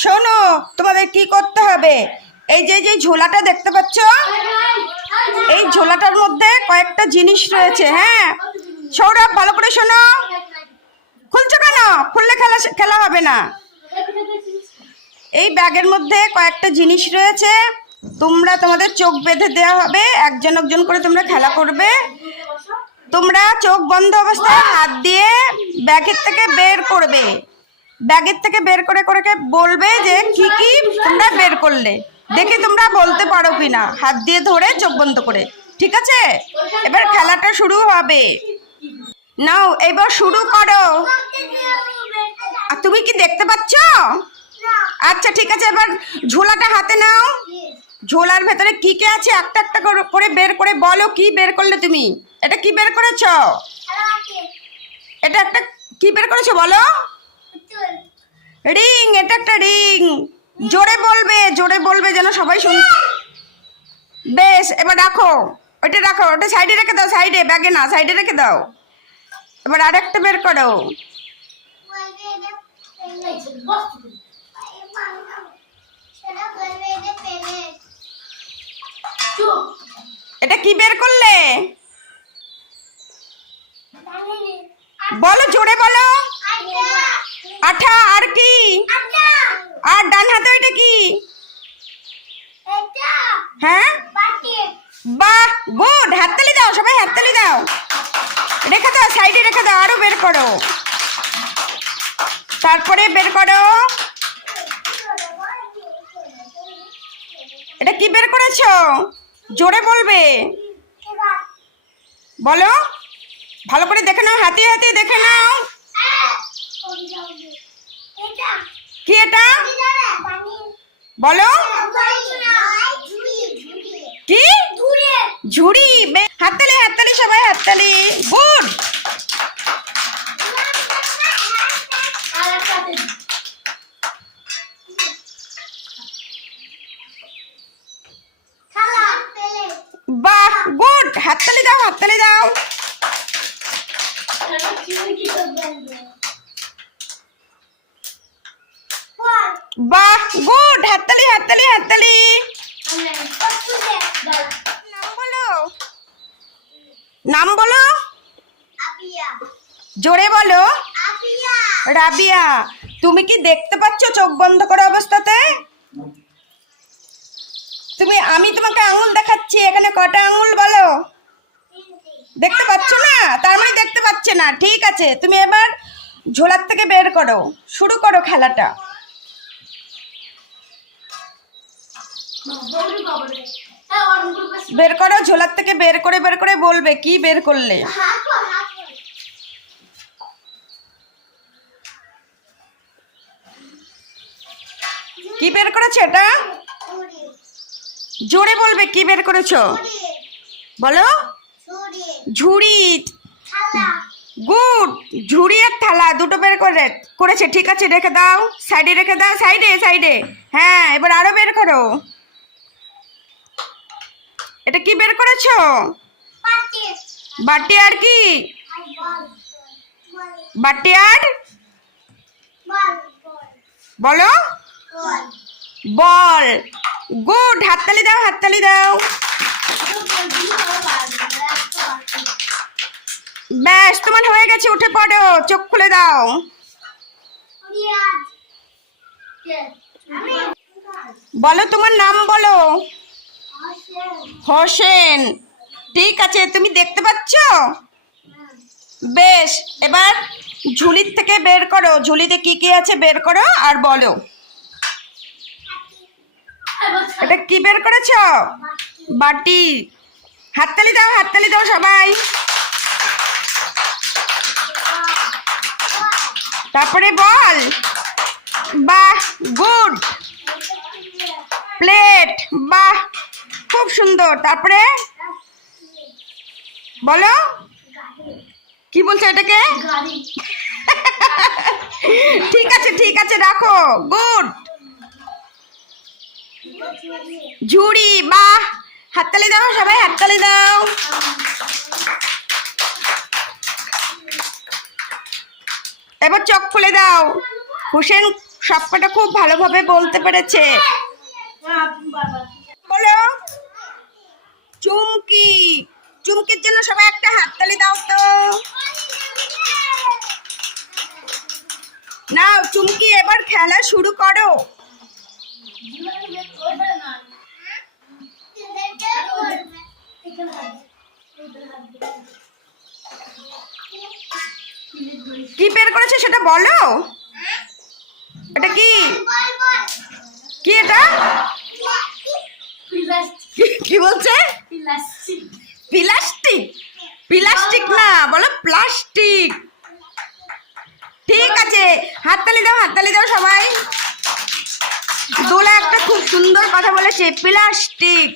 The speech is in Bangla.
শোনো, তোমাদের কি করতে হবে, এই যে যে ঝোলাটা দেখতে পাচ্ছ, এই ঝোলাটার মধ্যে কয়েকটা জিনিস রয়েছে। হ্যাঁ সৌরভ, ভালো করে শোনো। খুলছো কেন? খুললে খেলা খেলা হবে না। এই ব্যাগের মধ্যে কয়েকটা জিনিস রয়েছে, তোমরা তোমাদের চোখ বেঁধে দেওয়া হবে, একজন একজন করে তোমরা খেলা করবে। তোমরা চোখ বন্ধ অবস্থায় হাত দিয়ে ব্যাগের থেকে বের করবে, ব্যাগের থেকে বের করে করে বলবে যে কি কি তোমরা বের করলে, দেখে তোমরা বলতে পারো কিনা, হাত দিয়ে ধরে চোখ বন্ধ করে। ঠিক আছে, এবার খেলাটা শুরু হবে। নাও এবার শুরু করো। আর তুমি কি দেখতে পাচ্ছ? আচ্ছা ঠিক আছে, এবার ঝোলাটা হাতে নাও। ঝোলার ভেতরে কি কি আছে একটা একটা করে বের করে বলো, কি বের করলে তুমি? এটা কি বের করেছো? এটা একটা কি বের করেছো বলো? রিং, এটা একটা রিং। জোরে বলবে, জোরে বলবে যেন সবাই শুন। বেশ, এবার রাখো, ওটা রাখো, ওটা সাইডে রেখে দাও, সাইডে, ব্যাগে না, সাইডে রেখে দাও। এবার আরেকটা বের করো। এটা কি বের করলে বলো, জোরে বলো। আঠা। আর কি? আর ডান হাতে ওইটা কি? হ্যাঁ, বাহ, গুড। হাততালি দাও সবাই, হাততালি দাও। রেখে দাও, সাইডে রেখে দাও, আরো বের করো। তারপরে বের করো। এটা কি বের করেছো? জোরে বলবে, বলো, ভালো করে দেখে নাও, হাতে হাতে দেখে নাও। কি এটা বলো? কি? ঝুড়ি। হাততালি, হাততালি সবাই, হাততালি। গুড। বাহ, গুড। হাততালি দাও, হাততালি দাও। বাহ, গুড। হাততালি, হাততালি, হাততালি। নাম বলো, নাম বলো, জোরে বলো। রাবিয়া। তুমি কি দেখতে পাচ্ছ চোখ বন্ধ করা অবস্থাতে? তুমি, আমি তোমাকে আঙুল দেখাচ্ছি, এখানে কটা আঙুল বলো? দেখতে পাচ্ছ না? তার মানে দেখতে পাচ্ছে না। ঠিক আছে, তুমি এবার ঝোলার থেকে বের করো, শুরু করো খেলাটা। বের করো, ঝোলার থেকে বের করে বের করে বলবে কি বের করলে। কি বের করেছো এটা? জোরে বলবে, কি বের করেছো বলো? ঝুড়ি। গুড। ঝুড়ি আর থালা দুটো বের করেছে। ঠিক আছে, রেখে দাও, সাইডে রেখে দাও, সাইডে সাইডে। হ্যাঁ, এবার আরো বের করো। এটা কি বের করেছো? বাটি। আর কি? বাটি আর বলো? বল। গুড। হাততালি দাও, হাততালি দাও। ব্যাস, তোমার হয়ে গেছে, উঠে পড়ো, চোখ খুলে দাও। বলো তোমার নাম বলো। হোসেন। ঠিক আছে, তুমি দেখতে পাচ্ছ? বেশ, এবার ঝুলির থেকে বের করো, ঝুলিতে কি কি আছে বের করো আর বলো। এটা কি বের করেছো? বাটি। হাততালি দাও, হাততালি দাও সবাই। তারপরে বল। বাহ, গুড। প্লেট। বাহ, খুব সুন্দর। তারপরে বলো, কি বলছো এটাকে? ঠিক আছে, ঠিক আছে, রাখো। গুড। ঝুড়ি। বাহ, হাততালি দাও সবাই, হাততালি দাও। এবার চোখ খুলে দাও। হোসেন সবকটা খুব ভালোভাবে বলতে পেরেছে। বলো চুমকি। চুমকির জন্য সবাই একটা হাততালি দাও তো। নাও চুমকি, এবার খেলা শুরু করো। কি বের করেছে সেটা বলো। এটা কি? কি এটা? কি বলছে? প্লাস্টিক। প্লাস্টিক না, বলো প্লাস্টিক। ঠিক আছে, হাততালি দাও, হাততালি দাও সবাই। দোলা একটা খুব সুন্দর কথা বলেছে, প্লাস্টিক।